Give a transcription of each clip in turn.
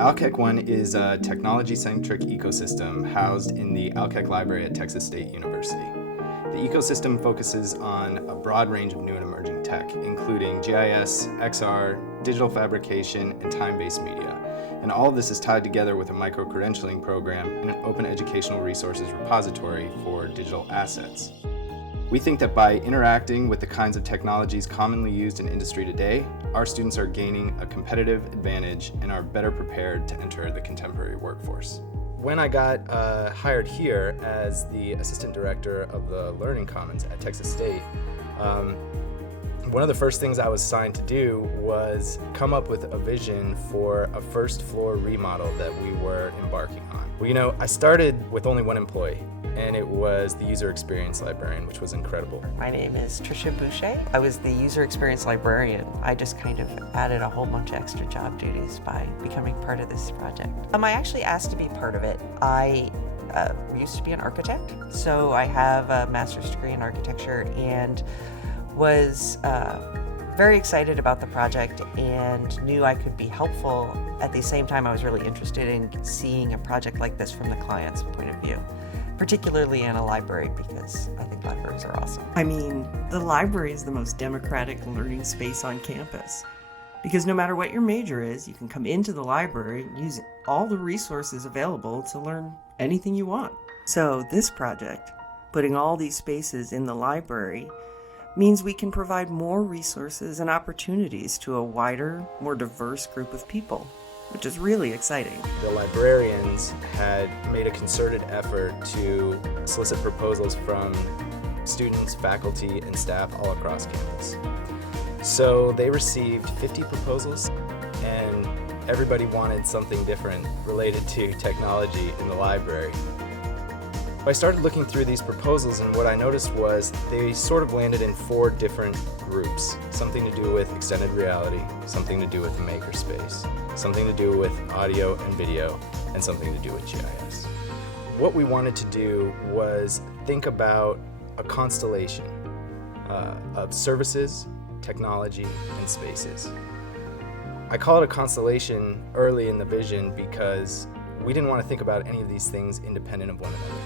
Alkek One is a technology-centric ecosystem housed in the Alkek Library at Texas State University. The ecosystem focuses on a broad range of new and emerging tech, including GIS, XR, digital fabrication, and time-based media. And all of this is tied together with a micro-credentialing program and an open educational resources repository for digital assets. We think that by interacting with the kinds of technologies commonly used in industry today, our students are gaining a competitive advantage and are better prepared to enter the contemporary workforce. When I got hired here as the assistant director of the Learning Commons at Texas State, one of the first things I was assigned to do was come up with a vision for a first floor remodel that we were embarking on. Well, I started with only one employee, and it was the user experience librarian, which was incredible. My name is Tricia Boucher. I was the user experience librarian. I just kind of added a whole bunch of extra job duties by becoming part of this project. I actually asked to be part of it. I used to be an architect, so I have a master's degree in architecture and was very excited about the project and knew I could be helpful. At the same time, I was really interested in seeing a project like this from the client's point of view, particularly in a library, because I think libraries are awesome. The library is the most democratic learning space on campus, because no matter what your major is, you can come into the library and use all the resources available to learn anything you want. So this project, putting all these spaces in the library, means we can provide more resources and opportunities to a wider, more diverse group of people, which is really exciting. The librarians had made a concerted effort to solicit proposals from students, faculty, and staff all across campus. So they received 50 proposals, and everybody wanted something different related to technology in the library. I started looking through these proposals, and what I noticed was they sort of landed in 4 different groups. Something to do with extended reality, something to do with the makerspace, something to do with audio and video, and something to do with GIS. What we wanted to do was think about a constellation of services, technology, and spaces. I call it a constellation early in the vision because we didn't want to think about any of these things independent of one another.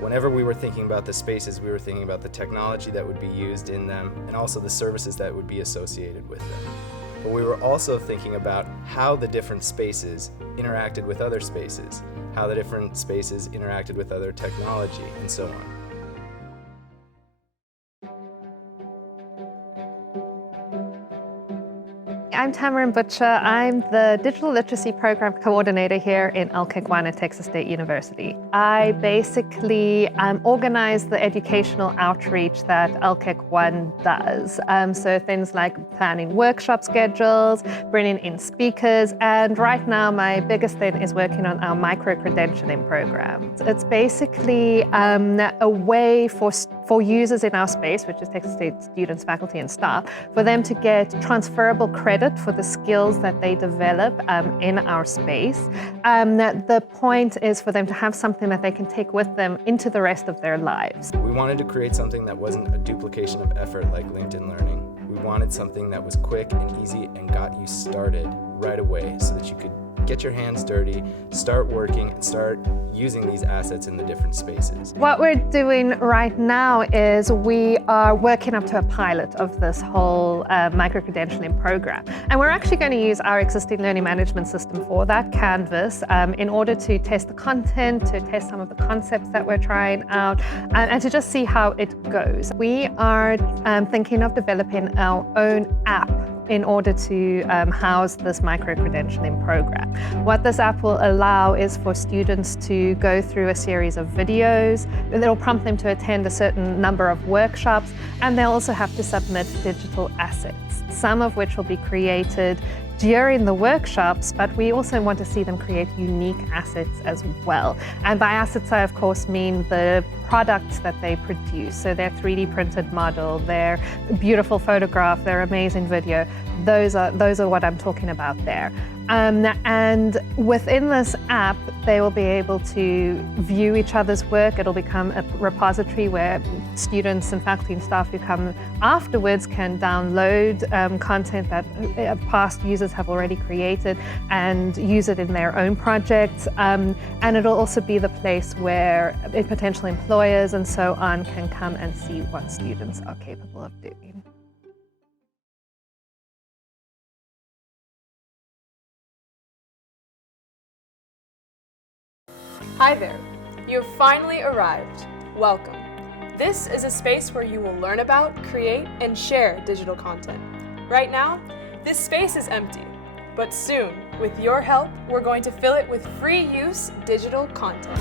Whenever we were thinking about the spaces, we were thinking about the technology that would be used in them and also the services that would be associated with them. But we were also thinking about how the different spaces interacted with other spaces, how the different spaces interacted with other technology, and so on. I'm Tamarin Butcher. I'm the Digital Literacy Program Coordinator here in Alkek One at Texas State University. I basically organize the educational outreach that Alkek One does. So things like planning workshop schedules, bringing in speakers, and right now my biggest thing is working on our micro-credentialing program. It's basically a way for users in our space, which is Texas State students, faculty, and staff, for them to get transferable credit for the skills that they develop in our space. The point is for them to have something that they can take with them into the rest of their lives. We wanted to create something that wasn't a duplication of effort like LinkedIn Learning. We wanted something that was quick and easy and got you started right away so that you could get your hands dirty, start working, and start using these assets in the different spaces. What we're doing right now is we are working up to a pilot of this whole micro-credentialing program. And we're actually going to use our existing learning management system for that, Canvas, in order to test the content, to test some of the concepts that we're trying out, and to just see how it goes. We are thinking of developing our own app in order to house this micro-credentialing program. What this app will allow is for students to go through a series of videos. It'll prompt them to attend a certain number of workshops, and they'll also have to submit digital assets, some of which will be created during the workshops, but we also want to see them create unique assets as well. And by assets, I of course mean the products that they produce. So their 3D printed model, their beautiful photograph, their amazing video, those are what I'm talking about there. And within this app, they will be able to view each other's work. It'll become a repository where students and faculty and staff who come afterwards can download content that past users have already created and use it in their own projects. And it'll also be the place where potential employers and so on can come and see what students are capable of doing. Hi there, you have finally arrived. Welcome. This is a space where you will learn about, create, and share digital content. Right now, this space is empty, but soon, with your help, we're going to fill it with free use digital content.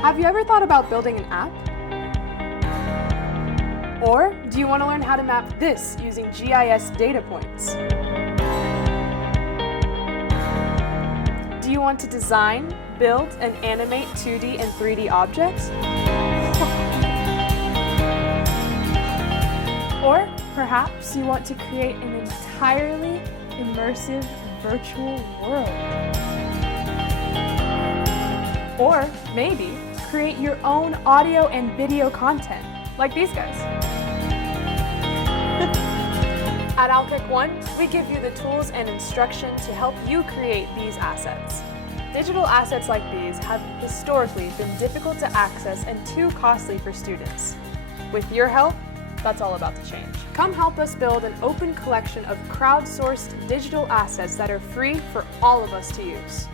Have you ever thought about building an app? Or do you want to learn how to map this using GIS data points? Do you want to design, build, and animate 2D and 3D objects? Or perhaps you want to create an entirely immersive virtual world. Or maybe create your own audio and video content, like these guys. At Alkek One, we give you the tools and instruction to help you create these assets. Digital assets like these have historically been difficult to access and too costly for students. With your help, that's all about to change. Come help us build an open collection of crowdsourced digital assets that are free for all of us to use.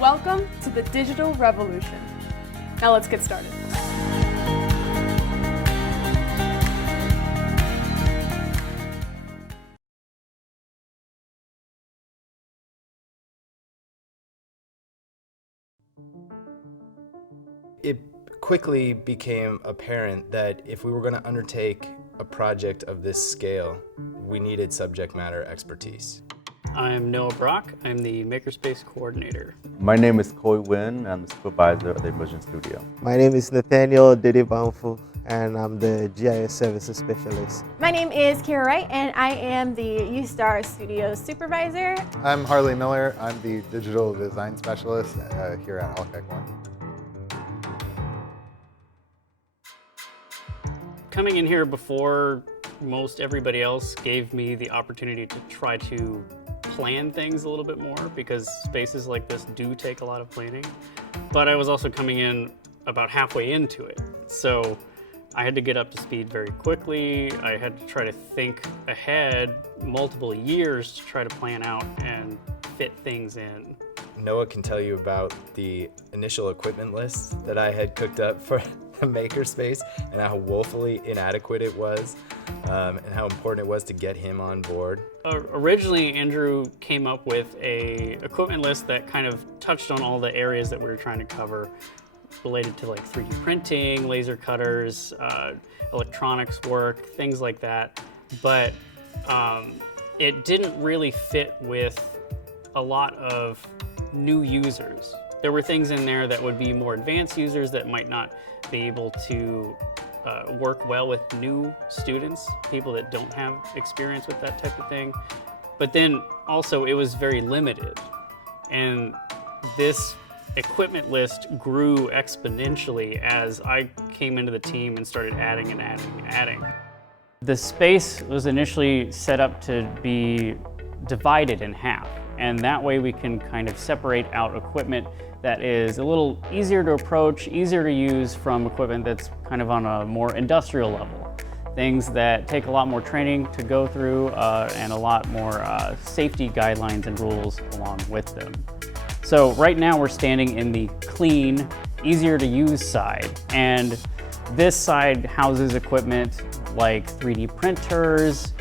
Welcome to the digital revolution. Now let's get started. It quickly became apparent that if we were going to undertake a project of this scale, we needed subject matter expertise. I'm Noah Brock. I'm the makerspace coordinator. My name is Koi Win. I'm the supervisor of the immersion studio. My name is Nathaniel Didibamfu, and I'm the GIS services specialist. My name is Kara Wright, and I am the UStar Studio supervisor. I'm Harley Miller. I'm the digital design specialist here at Alkek One. Coming in here before most everybody else gave me the opportunity to try to plan things a little bit more, because spaces like this do take a lot of planning. But I was also coming in about halfway into it. So I had to get up to speed very quickly. I had to try to think ahead multiple years to try to plan out and fit things in. Noah can tell you about the initial equipment list that I had cooked up for the makerspace and how woefully inadequate it was, and how important it was to get him on board. Originally, Andrew came up with a equipment list that kind of touched on all the areas that we were trying to cover, related to like 3D printing, laser cutters, electronics work, things like that. But it didn't really fit with a lot of new users. There were things in there that would be more advanced users that might not be able to work well with new students, people that don't have experience with that type of thing. But then also it was very limited. And this equipment list grew exponentially as I came into the team and started adding and adding and adding. The space was initially set up to be divided in half. And that way we can kind of separate out equipment that is a little easier to approach, easier to use from equipment that's kind of on a more industrial level. Things that take a lot more training to go through and a lot more safety guidelines and rules along with them. So right now we're standing in the clean, easier to use side. And this side houses equipment like 3D printers,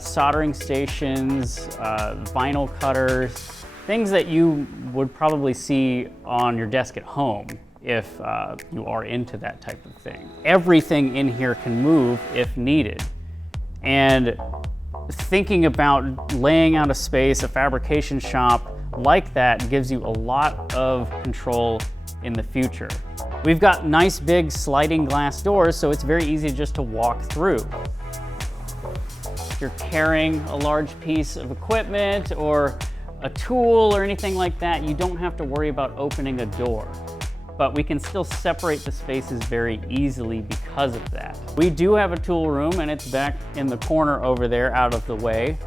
soldering stations, vinyl cutters, things that you would probably see on your desk at home if you are into that type of thing. Everything in here can move if needed. And thinking about laying out a space, a fabrication shop like that gives you a lot of control in the future. We've got nice big sliding glass doors, so it's very easy just to walk through. If you're carrying a large piece of equipment or a tool or anything like that, you don't have to worry about opening a door. But we can still separate the spaces very easily because of that. We do have a tool room, and it's back in the corner over there, out of the way.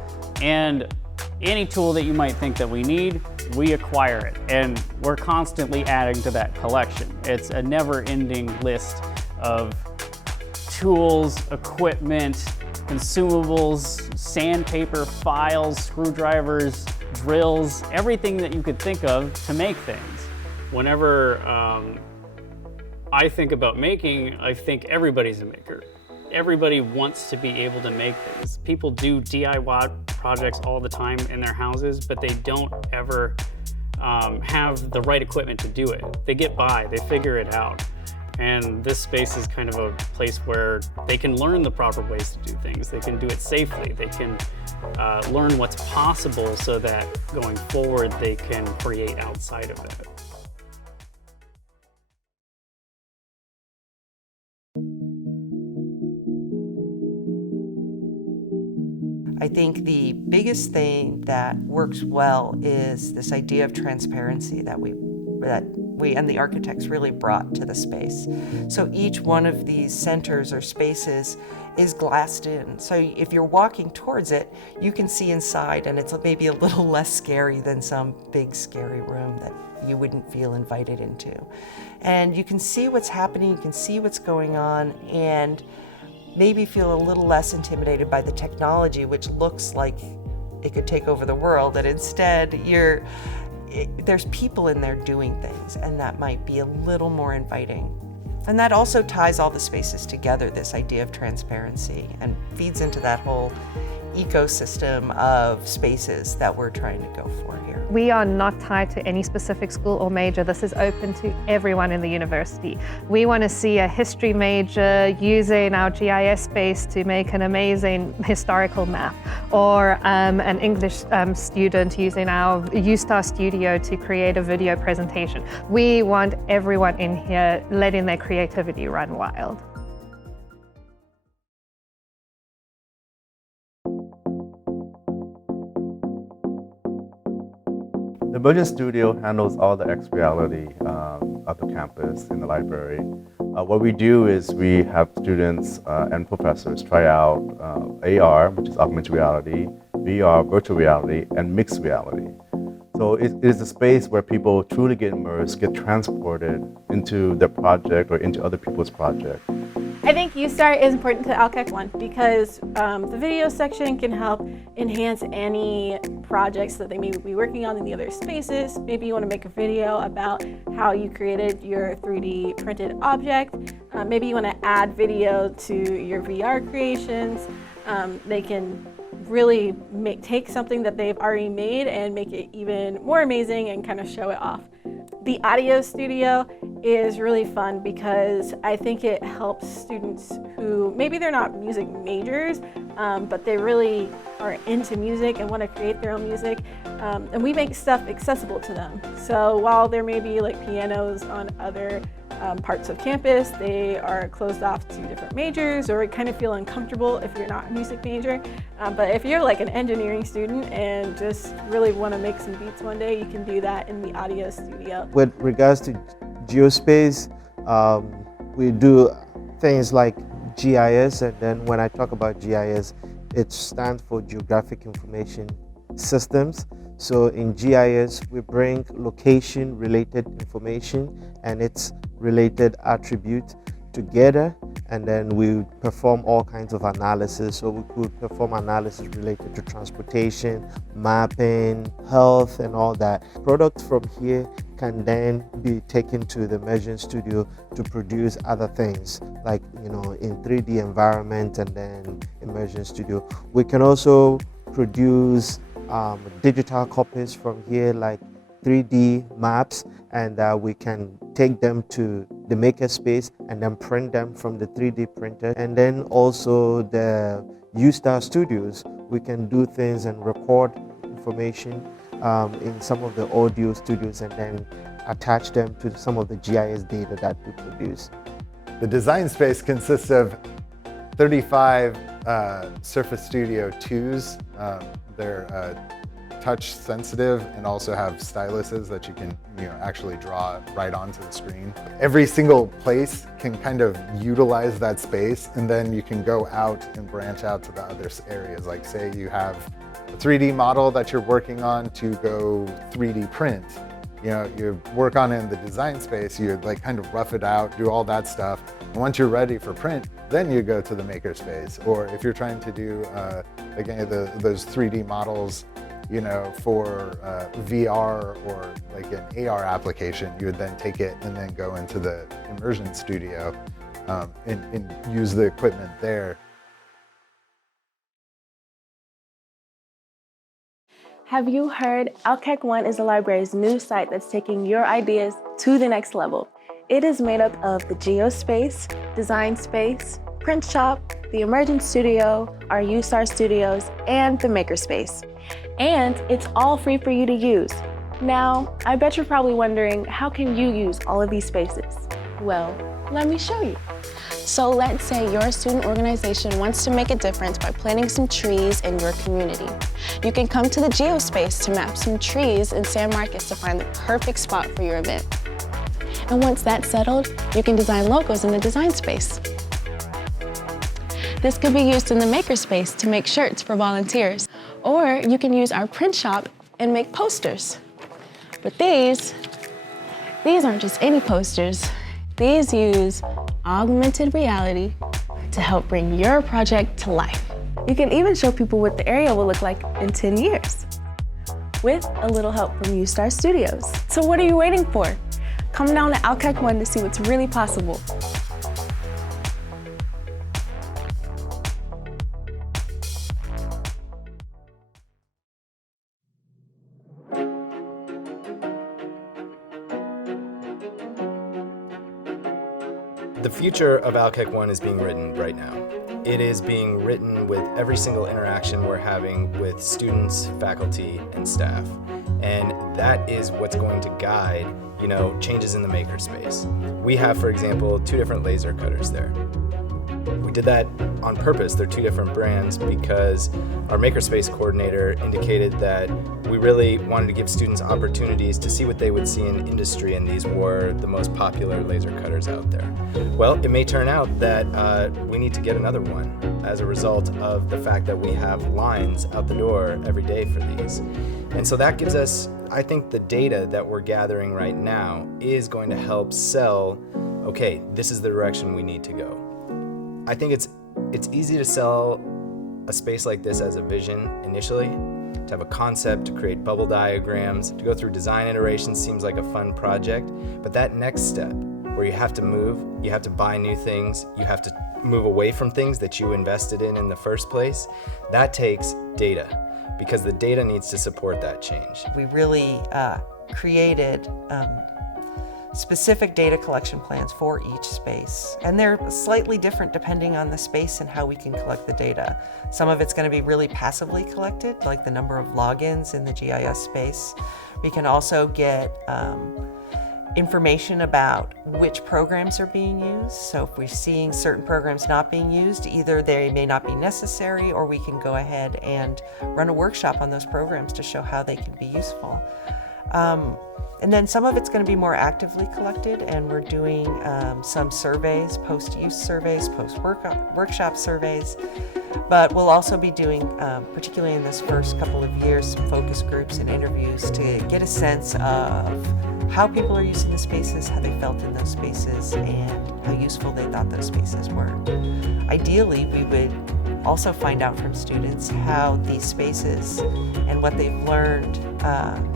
And any tool that you might think that we need, we acquire it. And we're constantly adding to that collection. It's a never-ending list of tools, equipment, consumables, sandpaper, files, screwdrivers, drills, everything that you could think of to make things. Whenever I think about making, I think everybody's a maker. Everybody wants to be able to make things. People do DIY projects all the time in their houses, but they don't ever have the right equipment to do it. They get by, they figure it out. And this space is kind of a place where they can learn the proper ways to do things. They can do it safely. They can learn what's possible so that going forward they can create outside of that. I think the biggest thing that works well is this idea of transparency that we and the architects really brought to the space. So each one of these centers or spaces is glassed in. So if you're walking towards it, you can see inside, and it's maybe a little less scary than some big scary room that you wouldn't feel invited into. And you can see what's happening, you can see what's going on, and maybe feel a little less intimidated by the technology, which looks like it could take over the world, and instead there's people in there doing things, and that might be a little more inviting. And that also ties all the spaces together, this idea of transparency, and feeds into that whole ecosystem of spaces that we're trying to go for here. We are not tied to any specific school or major. This is open to everyone in the university. We want to see a history major using our GIS space to make an amazing historical map, or an English student using our UStar studio to create a video presentation. We want everyone in here letting their creativity run wild. The Immersion Studio handles all the X reality of the campus in the library. What we do is we have students and professors try out AR, which is augmented reality, VR, virtual reality, and mixed reality. So it is a space where people truly get immersed, get transported into their project or into other people's project. I think UStar is important to Alkek 1 because the video section can help enhance any projects that they may be working on in the other spaces. Maybe you want to make a video about how you created your 3D printed object. Maybe you want to add video to your VR creations. They can really take something that they've already made and make it even more amazing and kind of show it off. The audio studio is really fun because I think it helps students who maybe they're not music majors, but they really are into music and want to create their own music. And we make stuff accessible to them. So while there may be like pianos on other parts of campus, they are closed off to different majors, or kind of feel uncomfortable if you're not a music major. But if you're like an engineering student and just really want to make some beats one day, you can do that in the audio studio. With regards to geospace, we do things like GIS, and then when I talk about GIS, it stands for Geographic Information Systems. So in GIS, we bring location-related information and its related attributes together, and then we perform all kinds of analysis. So we could perform analysis related to transportation, mapping, health, and all that. Products from here can then be taken to the Immersion Studio to produce other things, like in 3D environment and then Immersion Studio. We can also produce digital copies from here, like 3D maps, and we can take them to the makerspace and then print them from the 3D printer. And then also the UStar studios, we can do things and record information in some of the audio studios and then attach them to some of the GIS data that we produce. The design space consists of 35 Surface Studio 2s. They're touch sensitive and also have styluses that you can actually draw right onto the screen. Every single place can kind of utilize that space, and then you can go out and branch out to the other areas. Like say you have a 3D model that you're working on to go 3D print. You work on it in the design space, you like kind of rough it out, do all that stuff. And once you're ready for print, then you go to the makerspace. Or if you're trying to do again those 3D models, for VR or like an AR application, you would then take it and then go into the immersion studio and use the equipment there. Have you heard? Alkek One is the library's new site that's taking your ideas to the next level. It is made up of the Geospace, Design Space, Print Shop, the Emergence Studio, our USAR Studios, and the Makerspace. And it's all free for you to use. Now, I bet you're probably wondering, how can you use all of these spaces? Well, let me show you. So let's say your student organization wants to make a difference by planting some trees in your community. You can come to the Geospace to map some trees in San Marcos to find the perfect spot for your event. And once that's settled, you can design logos in the design space. This could be used in the makerspace to make shirts for volunteers. Or you can use our print shop and make posters. But these aren't just any posters. These use augmented reality to help bring your project to life. You can even show people what the area will look like in 10 years, with a little help from USAR Studios. So what are you waiting for? Come down to Alkek One to see what's really possible. The future of Alkek One is being written right now. It is being written with every single interaction we're having with students, faculty, and staff. And that is what's going to guide, changes in the makerspace. We have, for example, 2 different laser cutters there. We did that on purpose. They're 2 different brands because our makerspace coordinator indicated that we really wanted to give students opportunities to see what they would see in industry, and these were the most popular laser cutters out there. Well, it may turn out that we need to get another one as a result of the fact that we have lines out the door every day for these. And so that gives us, I think, the data that we're gathering right now is going to help sell, okay, this is the direction we need to go. I think it's easy to sell a space like this as a vision initially, to have a concept, to create bubble diagrams, to go through design iterations seems like a fun project, but that next step where you have to move, you have to buy new things, you have to move away from things that you invested in the first place, that takes data, because the data needs to support that change. We really created specific data collection plans for each space. And they're slightly different depending on the space and how we can collect the data. Some of it's going to be really passively collected, like the number of logins in the GIS space. We can also get information about which programs are being used. So if we're seeing certain programs not being used, either they may not be necessary, or we can go ahead and run a workshop on those programs to show how they can be useful. And then some of it's going to be more actively collected, and we're doing some surveys, post-use surveys, post-workshop surveys. But we'll also be doing, particularly in this first couple of years, some focus groups and interviews to get a sense of how people are using the spaces, how they felt in those spaces, and how useful they thought those spaces were. Ideally, we would also find out from students how these spaces and what they've learned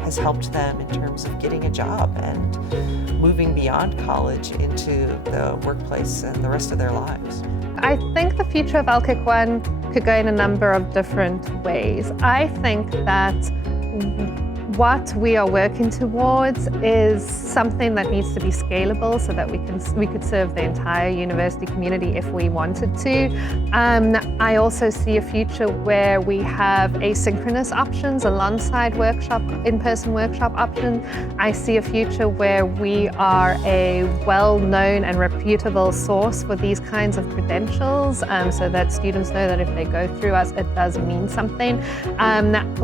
has helped them in terms of getting a job and moving beyond college into the workplace and the rest of their lives. I think the future of Alkek One could go in a number of different ways. I think that what we are working towards is something that needs to be scalable so that we could serve the entire university community if we wanted to. I also see a future where we have asynchronous options alongside in-person workshop options. I see a future where we are a well-known and reputable source for these kinds of credentials, so that students know that if they go through us, it does mean something.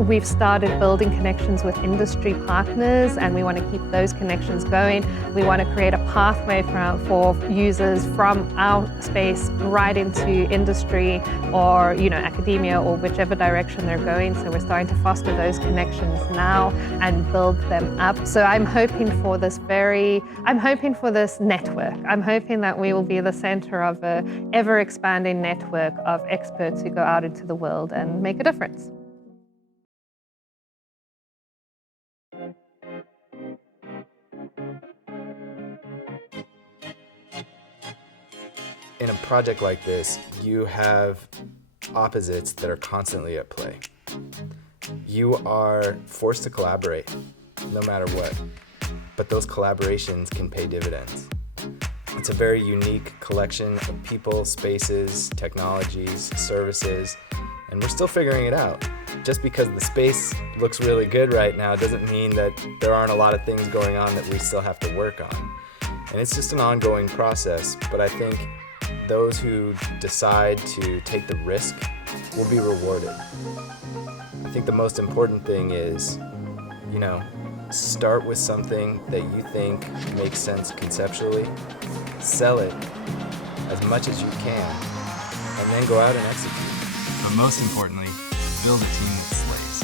We've started building connections with industry partners, and we want to keep those connections going. We want to create a pathway for users from our space right into industry or academia or whichever direction they're going. So we're starting to foster those connections now and build them up. So I'm hoping for this network. I'm hoping that we will be the center of an ever-expanding network of experts who go out into the world and make a difference. In a project like this, you have opposites that are constantly at play. You are forced to collaborate, no matter what, but those collaborations can pay dividends. It's a very unique collection of people, spaces, technologies, services, and we're still figuring it out. Just because the space looks really good right now doesn't mean that there aren't a lot of things going on that we still have to work on. And it's just an ongoing process, but I think those who decide to take the risk will be rewarded. I think the most important thing is, start with something that you think makes sense conceptually, sell it as much as you can, and then go out and execute. But most importantly, build a team that slays.